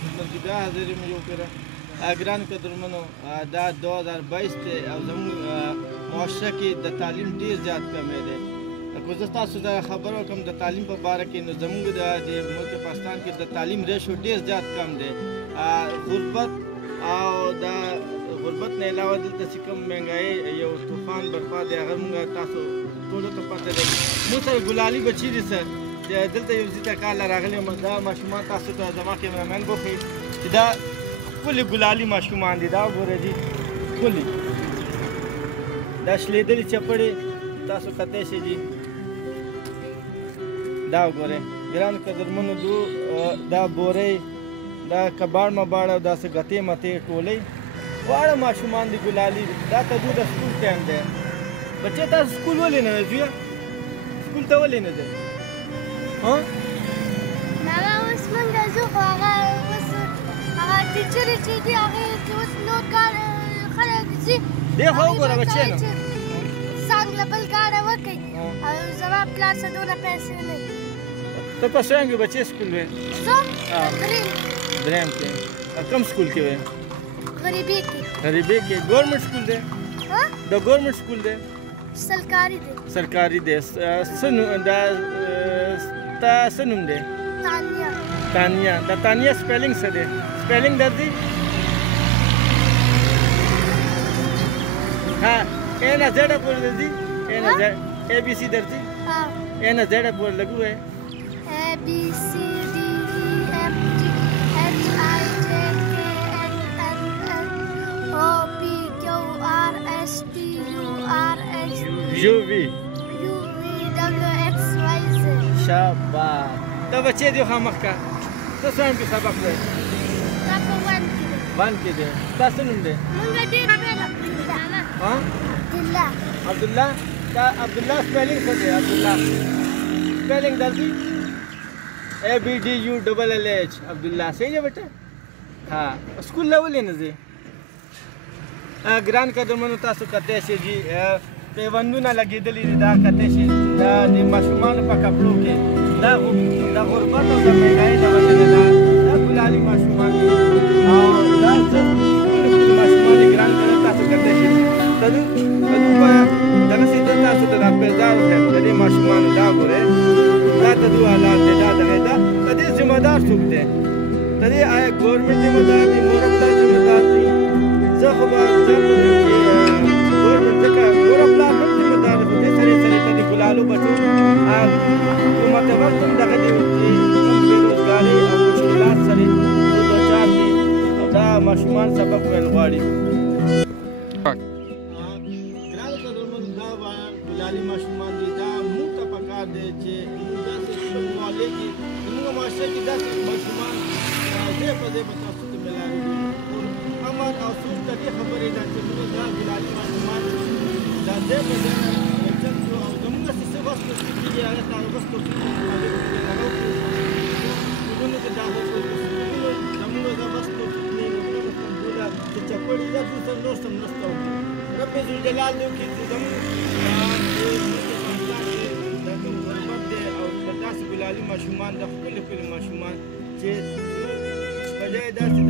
خدمت بیا حاضري مې وکړه. ګرانو قدرمنو دا 2022 دی او زموږ معاشره کې د تعلیم ډېر زیات کمی دی. که زه تاسو ته خبره وکړم د تعلیم په باره کې، نو زموږ د ملک پاکستان کې د تعلیم ریشو ډېر زیات کم دی. غربت او د غربت نه علاوه دلته چې کوم مهنګایي یو طوفان برپا دی، هغه موږ تاسو ټولو ته پته دی. موږ سره ګلالي بچي دي سر، دلته یو ځای ته کار له راغلي یم. دا ماشومان تاسو ته زما کیمرامین وښیي چې دا ښکلي ګلالي ماشومان دي. دا وګورئ دي ښکلي، دا شلېدلي چپړې تاسو کتی شئ جي. دا وګورئ ګرانو قدرمنو، دا بورۍ، دا کباړ مباړ او داسې ګتې متې ټولۍ واړه ماشومان دي ګلالي. دا ته د سکول ټایم دی. بچې تاسو سکول ولې نه ځئ؟ سکول ته ولې نه ځئ؟ هغه اوس موږ ځو، خو هغه ټیچرې چې دي هغې کې اوس نور کار خلک ځي. دې خوا وګوره بچې نو څنګ له بل کاره وکړئ او زما پلار څه دونه پیسې نه لري. ته په څنګ بچې سکول وې؟ زه درېیم کې. کوم سکول کې وې؟ غریبۍ کې. غریبۍ کې ګورنمنټ سکول دی؟ د ګورنمنټ سکول دی؟ سرکاري دی. سرکاري دی. څه نوم دی؟ تانیا. تانیا. د تانیا سپیلنګ څه دی؟ سپیلنګ درځي؟ ها اے نه زیډه پورې درځي؟ اے نه زیډ اے بی سی درځي؟ اے نه زیډه پورې لګو ہے؟ اے بی سی ڈی ای ایف جی ایچ آئی جے کے ایل ایم این او پی کیو آر ایس ٹی یو آر ایس یو وی ڈبلیو ایکس وائی زیڈ. شاباش. دا بچې دي خامخ کا. ته څنګه کې سبق وایې؟ دا په 1 کې دی. 1 کې دی. ستا څه نوم دی؟ موږ ډېر پیل عبدالله. عبدالله. عبدالله. دا عبدالله سپیلنګ څه دی؟ عبدالله سپیلنګ درځي؟ اے بی ډي یو ډبل ایل ایچ. عبدالله صحیح دی بیٹه؟ ها سکول له ولې نه ځې؟ ګران قدرمنو تاسو کتی شئ جي پیوندونه لګېدلي دي. دا کتی شئ دا د ماشومانو په کپړو کې دا غربت او د مهنګایۍ د وجې نه دا ګلالي ماشومان دي او دا ماشومان دي. ګران قدر تاسو کتی شئ تدو په دغسې د تاسو ته دا پیدار وښیم د دې ماشومانو. دا ګورئ دا تدو حالات دی. دا دغې د دې ذمه دار څوک دی؟ د دې آیا ګورنمنټ ذمه دار دی؟ مور پلار ذمه دار دی؟ زه خو به ځان چې ګورنمنټ ځکه مور پلار هم ذمه دار دی، خو دې سره سره ته د ګلالو بچو کومه تبر کوم دغه دي کوم بېروزګاري او مشکلات سره دو چار دي او دا ماشومان سبق ویل غواړي. ګرانو قدرمنو دا ګلالي ماشومان دي. دا موږ ته پکار دی چې موږ داسې خپل محلې کې زموږ معاشره کې داسې ماشومان ځای په ځای به تاسو ته میلاوي. امر او سوچ د دې خبرې ده چې موږ دا ګلالي ماشومان دا ځای په ځای چل کړو او زموږ داسې څه وس تصدیق کېږي هغه ته وس تصدیق سکولونو کې دا زموږ دا وس تصدیق نه بوله چې چپړې ده دوی سره نور سم مرسته وکړي. رب ذوالجلال دې وکړي چې زموږ دا کوم غربت دی او داسې ګلالي ماشومان د ښکلي ښکلي ماشومان چې په ځای داسې